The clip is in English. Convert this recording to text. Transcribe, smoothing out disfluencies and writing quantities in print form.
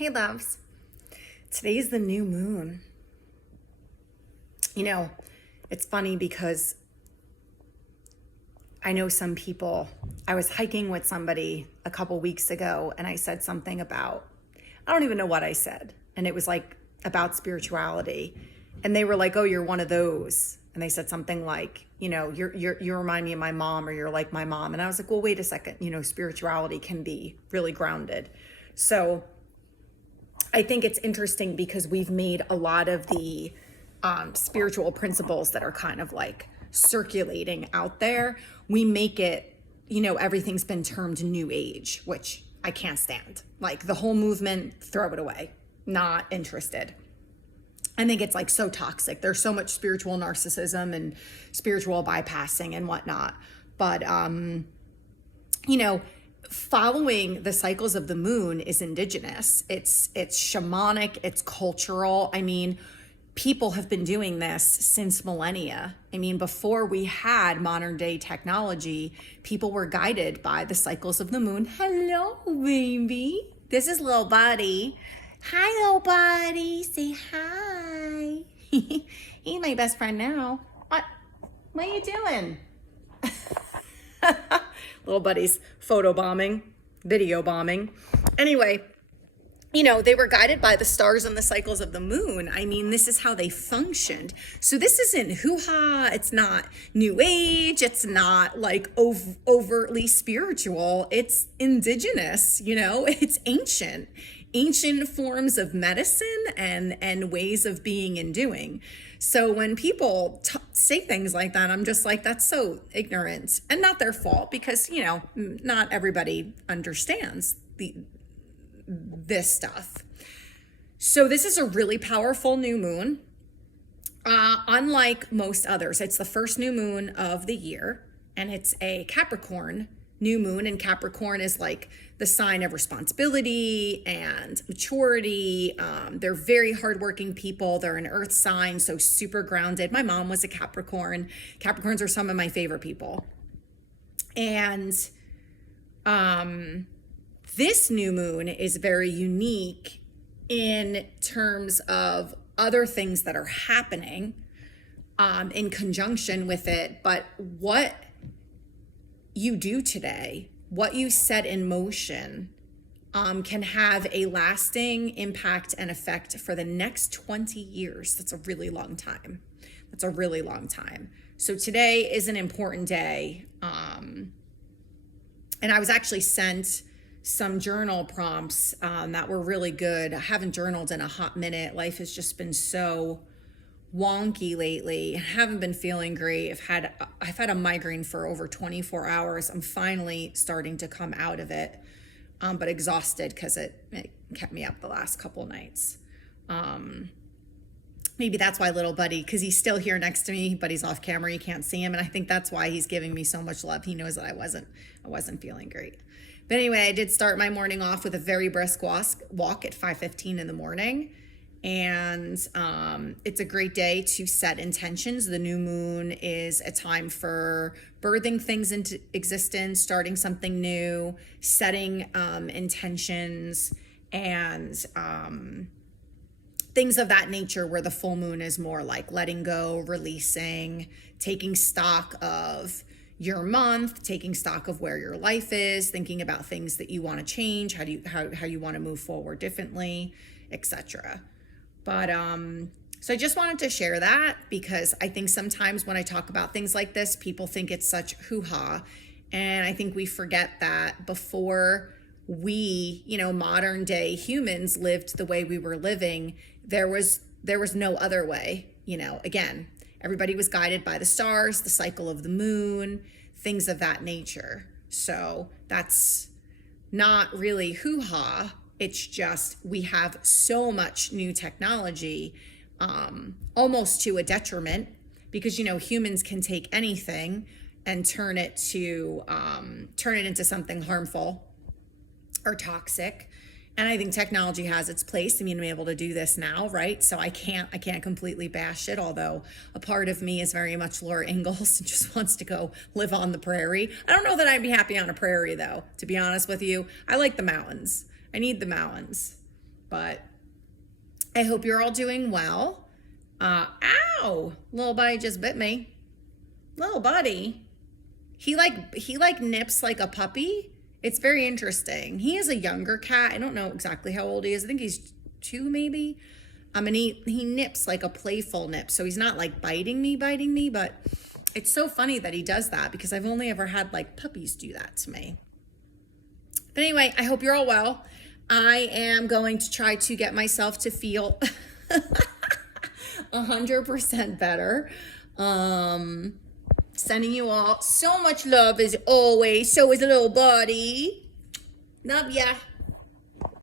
Hey loves, today's the new moon. You know, it's funny because I know some people, I was hiking with somebody a couple weeks ago and I said something about, I don't even know what I said. And it was like about spirituality. And they were like, oh, you're one of those. And they said something like, you remind me of my mom, or you're like my mom. And I was like, well, wait a second, spirituality can be really grounded. So I think it's interesting because we've made a lot of the spiritual principles that are kind of like circulating out there. We make it, everything's been termed new age, which I can't stand. Like the whole movement, throw it away. Not interested. I think it's like so toxic. There's so much spiritual narcissism and spiritual bypassing and whatnot. But, following the cycles of the moon is indigenous. It's shamanic, it's cultural. I mean, people have been doing this since millennia. I mean, before we had modern day technology, people were guided by the cycles of the moon. Hello, baby. This is little buddy. Hi, little buddy. Say hi. He's my best friend now. What are you doing? Little buddy's photo bombing, video bombing. Anyway, they were guided by the stars and the cycles of the moon. I mean, this is how they functioned. So this isn't hoo-ha. It's not new age. It's not like overtly spiritual. It's indigenous, it's ancient forms of medicine and ways of being and doing. So when people say things like that, I'm just like, that's so ignorant, and not their fault, because, not everybody understands this stuff. So this is a really powerful new moon. Unlike most others, it's the first new moon of the year, and it's a Capricorn new moon, and Capricorn is like the sign of responsibility and maturity. They're very hardworking people. They're an earth sign, so super grounded. My mom was a Capricorn. Capricorns are some of my favorite people. And this new moon is very unique in terms of other things that are happening in conjunction with it. But what you do today, what you set in motion, can have a lasting impact and effect for the next 20 years. That's a really long time. So today is an important day. And I was actually sent some journal prompts that were really good. I haven't journaled in a hot minute. Life has just been so wonky lately. I haven't been feeling great. I've had a migraine for over 24 hours. I'm finally starting to come out of it, but exhausted because it kept me up the last couple nights. Maybe that's why little buddy, because he's still here next to me, but he's off camera. You can't see him, and I think that's why he's giving me so much love. He knows that I wasn't feeling great. But anyway, I did start my morning off with a very brisk walk at 5:15 in the morning. And it's a great day to set intentions. The new moon is a time for birthing things into existence, starting something new, setting intentions, and things of that nature, where the full moon is more like letting go, releasing, taking stock of your month, taking stock of where your life is, thinking about things that you want to change, how you want to move forward differently, etc. But so I just wanted to share that, because I think sometimes when I talk about things like this, people think it's such hoo-ha. And I think we forget that before we, modern day humans lived the way we were living, there was no other way. Again, everybody was guided by the stars, the cycle of the moon, things of that nature. So that's not really hoo-ha. It's just we have so much new technology, almost to a detriment, because humans can take anything and turn it into something harmful or toxic. And I think technology has its place. I mean, I'm able to do this now, right? So I can't completely bash it, although a part of me is very much Laura Ingalls and just wants to go live on the prairie. I don't know that I'd be happy on a prairie, though, to be honest with you. I like the mountains. I need the mountains. But I hope you're all doing well. Ow, little buddy just bit me. Little buddy. He like nips like a puppy. It's very interesting. He is a younger cat. I don't know exactly how old he is. I think he's 2 maybe. And he nips like a playful nip. So he's not like biting me, but it's so funny that he does that because I've only ever had like puppies do that to me. But anyway, I hope you're all well. I am going to try to get myself to feel 100% better. Sending you all so much love as always. So is a little buddy. Love ya.